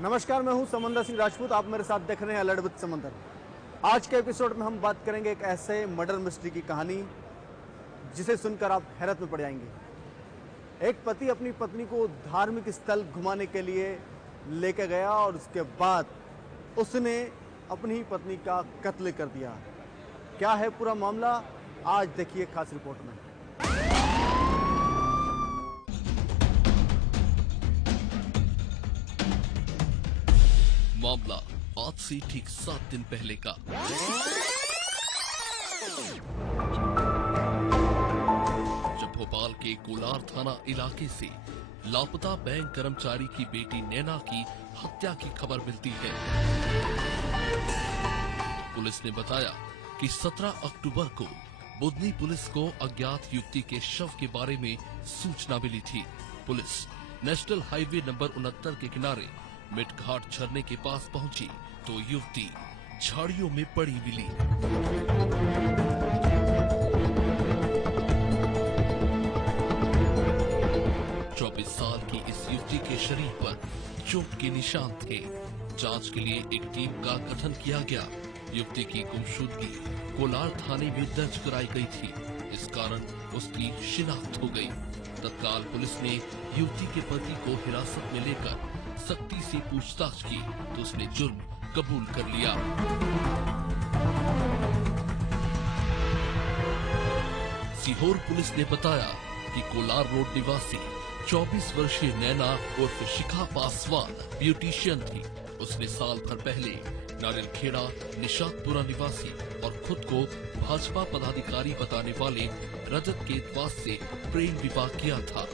नमस्कार, मैं हूं समंदर सिंह राजपूत। आप मेरे साथ देख रहे हैं अलर्ट विद समंदर। आज के एपिसोड में हम बात करेंगे एक ऐसे मर्डर मिस्ट्री की कहानी जिसे सुनकर आप हैरत में पड़ जाएंगे। एक पति अपनी पत्नी को धार्मिक स्थल घुमाने के लिए लेकर गया और उसके बाद उसने अपनी ही पत्नी का कत्ल कर दिया। क्या है पूरा मामला, आज देखिए खास रिपोर्ट में। मामला आज से ठीक 7 दिन पहले का। जब भोपाल के कोलार थाना इलाके से लापता बैंक कर्मचारी की बेटी नैना की हत्या की खबर मिलती है। पुलिस ने बताया कि 17 अक्टूबर को बुधनी पुलिस को अज्ञात युवती के शव के बारे में सूचना मिली थी। पुलिस नेशनल हाईवे नंबर 69 के किनारे मिटघाट झरने के पास पहुंची तो युवती झाड़ियों में पड़ी मिली। चौबीस साल की इस युवती के शरीर पर चोट के निशान थे। जांच के लिए एक टीम का गठन किया गया। युवती की गुमशुदगी कोलार थाने में दर्ज कराई गई थी। इस कारण उसकी शिनाख्त हो गई। तत्काल पुलिस ने युवती के पति को हिरासत में लेकर सख्ती से पूछताछ की तो उसने जुर्म कबूल कर लिया। सीहोर पुलिस ने बताया कि कोलार रोड निवासी 24 वर्षीय नैना उर्फ शिखा पासवान ब्यूटिशियन थी। उसने साल भर पहले नारियल खेड़ा निशातपुरा निवासी और खुद को भाजपा पदाधिकारी बताने वाले रजत केतवास से प्रेम विवाह किया था।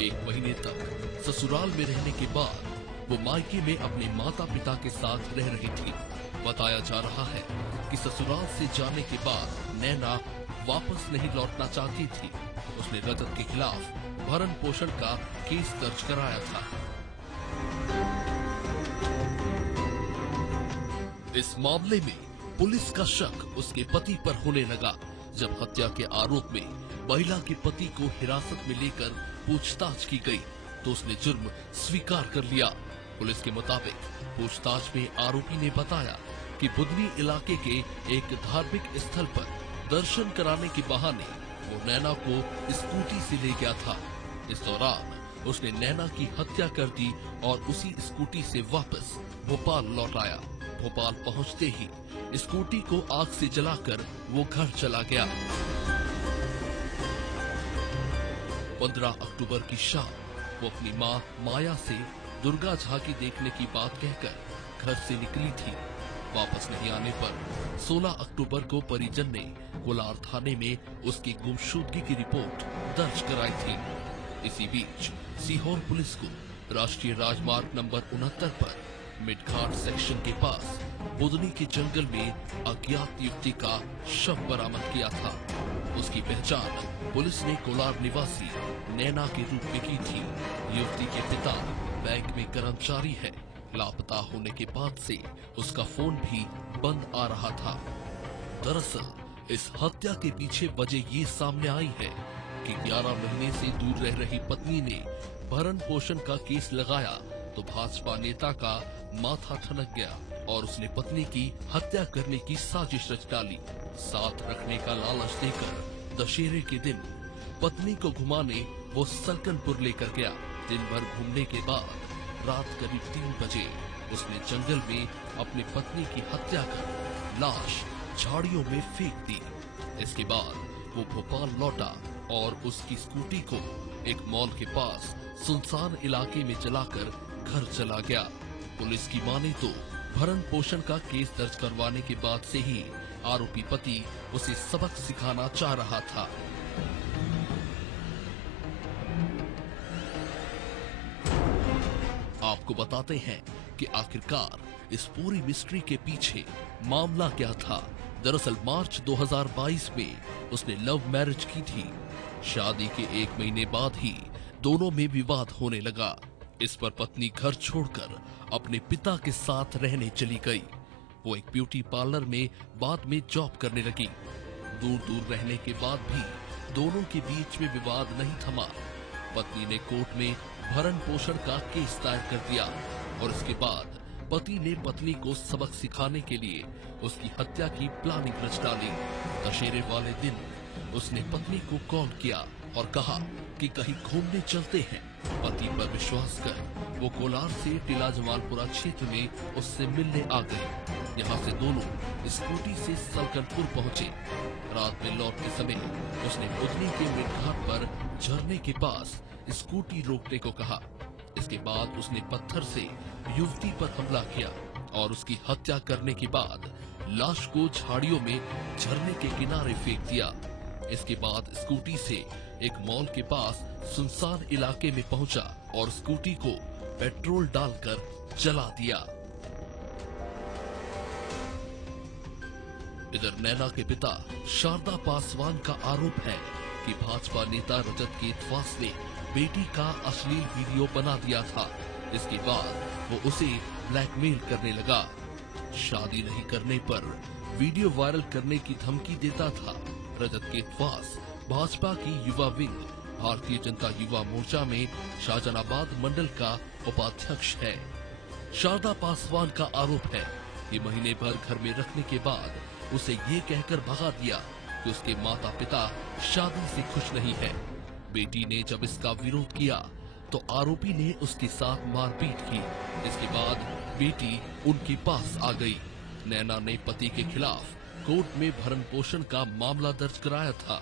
1 महीने तक ससुराल में रहने के बाद वो मायके में अपने माता पिता के साथ रह रही थी। बताया जा रहा है कि ससुराल से जाने के बाद नैना वापस नहीं लौटना चाहती थी। उसने रजत के खिलाफ भरण पोषण का केस दर्ज कराया था। इस मामले में पुलिस का शक उसके पति पर होने लगा। जब हत्या के आरोप में महिला के पति को हिरासत में लेकर पूछताछ की गई तो उसने जुर्म स्वीकार कर लिया। पुलिस के मुताबिक पूछताछ में आरोपी ने बताया कि बुधनी इलाके के एक धार्मिक स्थल पर दर्शन कराने के बहाने वो नैना को स्कूटी से ले गया था। इस दौरान उसने नैना की हत्या कर दी और उसी स्कूटी से वापस भोपाल लौट आया। भोपाल पहुंचते ही स्कूटी को आग से जलाकर वो घर चला गया। 15 अक्टूबर की शाम वो अपनी मां माया से दुर्गा झांकी देखने की बात कहकर घर से निकली थी। वापस नहीं आने पर 16 अक्टूबर को परिजन ने कोलार थाने में उसकी गुमशुदगी की रिपोर्ट दर्ज कराई थी। इसी बीच सीहोर पुलिस को राष्ट्रीय राजमार्ग नंबर 69 पर मिटघाट सेक्शन के पास बुधनी के जंगल में अज्ञात युवती का शव बरामद किया था। उसकी पहचान पुलिस ने कोलार निवासी नैना के रूप में की थी। युवती के पिता बैंक में कर्मचारी है। लापता होने के बाद से उसका फोन भी बंद आ रहा था। दरअसल इस हत्या के पीछे वजह ये सामने आई है कि 11 महीने से दूर रह रही पत्नी ने भरण पोषण का केस लगाया तो भाजपा नेता का माथा ठनक गया और उसने पत्नी की हत्या करने की साजिश रच डाली। साथ रखने का लालच देकर दशहरे के दिन पत्नी को घुमाने वो सलकनपुर लेकर गया। दिन भर घूमने के बाद रात करीब 3 बजे उसने जंगल में अपनी पत्नी की हत्या कर लाश झाड़ियों में फेंक दी। इसके बाद वो भोपाल लौटा और उसकी स्कूटी को एक मॉल के पास सुनसान इलाके में जलाकर घर चला गया। पुलिस की माने तो भरण पोषण का केस दर्ज करवाने के बाद से ही आरोपी पति उसे सबक सिखाना चाह रहा था। आपको बताते हैं कि आखिरकार इस पूरी मिस्ट्री के पीछे मामला क्या था। दरअसल मार्च 2022 में उसने लव मैरिज की थी। शादी के 1 महीने बाद ही दोनों में विवाद होने लगा। इस पर पत्नी घर छोड़कर अपने पिता के साथ रहने चली गई। वो एक ब्यूटी पार्लर में बाद में जॉब करने लगी। दूर दूर रहने के बाद भी दोनों के बीच में विवाद नहीं थमा। पत्नी ने कोर्ट में भरण पोषण का केस दायर कर दिया। और इसके बाद पति ने पत्नी को सबक सिखाने के लिए उसकी हत्या की प्लानिंग रच डाली। दशहरे वाले दिन उसने पत्नी को कॉल किया और कहा कि कहीं घूमने चलते हैं। पति पर विश्वास कर वो कोलार से टीला जमालपुरा क्षेत्र में उससे मिलने आ गई। यहाँ से दोनों स्कूटी से सलकनपुर पहुँचे। रात में लौटते समय उसने बुधनी के मिटघाट पर झरने के पास स्कूटी रोकने को कहा। इसके बाद उसने पत्थर से युवती पर हमला किया और उसकी हत्या करने के बाद लाश को झाड़ियों में झरने के किनारे फेंक दिया। इसके बाद स्कूटी से एक मॉल के पास सुनसान इलाके में पहुंचा और स्कूटी को पेट्रोल डालकर जला दिया। इधर नैना के पिता शारदा पासवान का आरोप है कि भाजपा नेता रजत केतवास ने बेटी का अश्लील वीडियो बना दिया था। इसके बाद वो उसे ब्लैकमेल करने लगा। शादी नहीं करने पर वीडियो वायरल करने की धमकी देता था। रजत केतवास भाजपा की युवा विंग भारतीय जनता युवा मोर्चा में शाहजहानाबाद मंडल का उपाध्यक्ष है। शारदा पासवान का आरोप है कि महीने भर घर में रखने के बाद उसे ये कहकर भगा दिया कि उसके माता पिता शादी से खुश नहीं है। बेटी ने जब इसका विरोध किया तो आरोपी ने उसके साथ मारपीट की। इसके बाद बेटी उनके पास आ गई। नैना ने पति के खिलाफ कोर्ट में भरण पोषण का मामला दर्ज कराया था।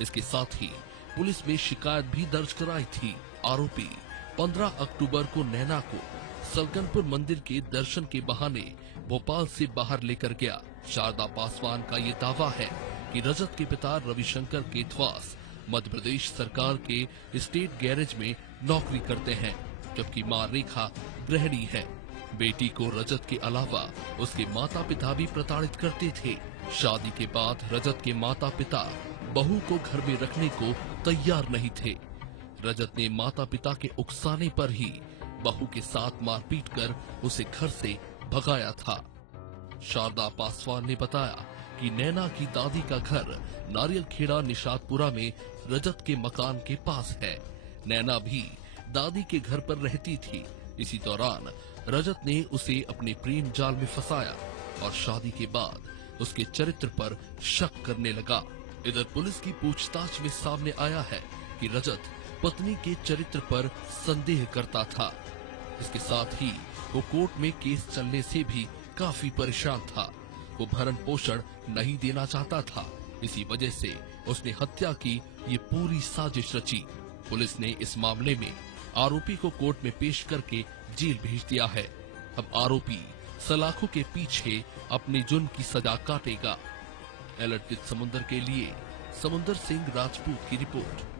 इसके साथ ही पुलिस में शिकायत भी दर्ज कराई थी। आरोपी 15 अक्टूबर को नैना को सलकनपुर मंदिर के दर्शन के बहाने भोपाल से बाहर लेकर गया। शारदा पासवान का ये दावा है कि रजत के पिता रविशंकर केतवास मध्य प्रदेश सरकार के स्टेट गैरेज में नौकरी करते हैं, जबकि मां रेखा गृहिणी है। बेटी को रजत के अलावा उसके माता पिता भी प्रताड़ित करते थे। शादी के बाद रजत के माता पिता बहू को घर में रखने को तैयार नहीं थे। रजत ने माता पिता के उकसाने पर ही बहू के साथ मारपीट कर उसे घर से भगाया था। शारदा पासवान ने बताया कि नैना की दादी का घर नारियल खेड़ा निशातपुरा में रजत के मकान के पास है। नैना भी दादी के घर पर रहती थी। इसी दौरान रजत ने उसे अपने प्रेम जाल में फंसाया और शादी के बाद उसके चरित्र पर शक करने लगा। इधर पुलिस की पूछताछ में सामने आया है कि रजत पत्नी के चरित्र पर संदेह करता था। इसके साथ ही वो कोर्ट में केस चलने से भी काफी परेशान था। वो भरण पोषण नहीं देना चाहता था। इसी वजह से उसने हत्या की ये पूरी साजिश रची। पुलिस ने इस मामले में आरोपी को कोर्ट में पेश करके जेल भेज दिया है। अब आरोपी सलाखों के पीछे अपने जुर्म की सजा काटेगा। अलर्ट विद समुंदर के लिए समुंदर सिंह राजपूत की रिपोर्ट।